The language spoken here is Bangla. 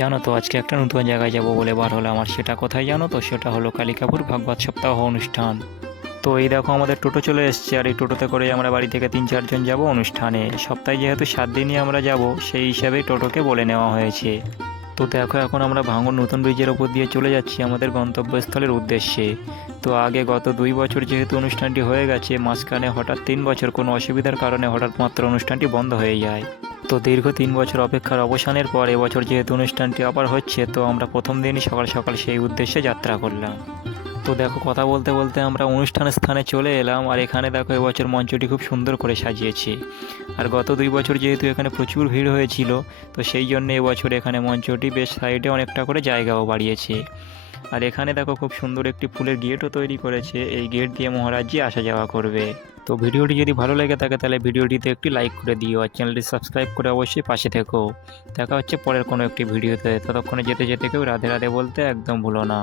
জানো তো আজকে একটা নতুন জায়গায় যাব বলে বার হলাম, আর সেটা কোথায় জানো তো? সেটা হলো কালিকাপুর ভাগবত সপ্তাহ অনুষ্ঠান। তো এই দেখো আমাদের টোটো চলে এসেছে, আর এই টোটোতে করে আমরা বাড়ি থেকে 3-4 জন যাব অনুষ্ঠানে। সপ্তাহে যেহেতু 7 দিনই আমরা যাব, সেই হিসাবেই টোটোকে বলে নেওয়া হয়েছে। তো দেখো এখন আমরা ভাঙন নতুন ব্রিজের ওপর দিয়ে চলে যাচ্ছি আমাদের গন্তব্যস্থলের উদ্দেশ্যে। তো আগে গত 2 বছর যেহেতু অনুষ্ঠানটি হয়ে গেছে, মাঝখানে হঠাৎ 3 বছর কোনো অসুবিধার কারণে হঠাৎ মাত্র অনুষ্ঠানটি বন্ধ হয়ে যায়। তো দীর্ঘ 3 বছর অপেক্ষার অবসানের পর এবছর যেহেতু অনুষ্ঠানটি আবার হচ্ছে, তো আমরা প্রথম দিনই সকাল সকাল সেই উদ্দেশ্যে যাত্রা করলাম। তো দেখো কথা বলতে বলতে আমরা অনুষ্ঠান স্থানে চলে এলাম, আর এখানে দেখো এবছর মঞ্চটি খুব সুন্দর করে সাজিয়েছে। আর গত 2 বছর যেহেতু এখানে প্রচুর ভিড় হয়েছিল, তো সেই জন্য এবছর এখানে মঞ্চটি বেশ সাইডে অনেকটা করে জায়গাও বাড়িয়েছে। আর এখানে দেখো খুব সুন্দর একটি ফুলের গেটও তৈরি করেছে, এই গেট দিয়ে মহারাজজি আসা যাওয়া করবে। তো ভিডিওটি যদি ভালো লেগে থাকে তাহলে ভিডিওটিতে একটি লাইক করে দিও, আর চ্যানেলটি সাবস্ক্রাইব করে অবশ্যই পাশে থেকো। দেখা হচ্ছে পরের কোনো একটি ভিডিওতে, ততক্ষণে যেতে যেতে কেউ রাধে রাধে বলতে একদম ভুলো না।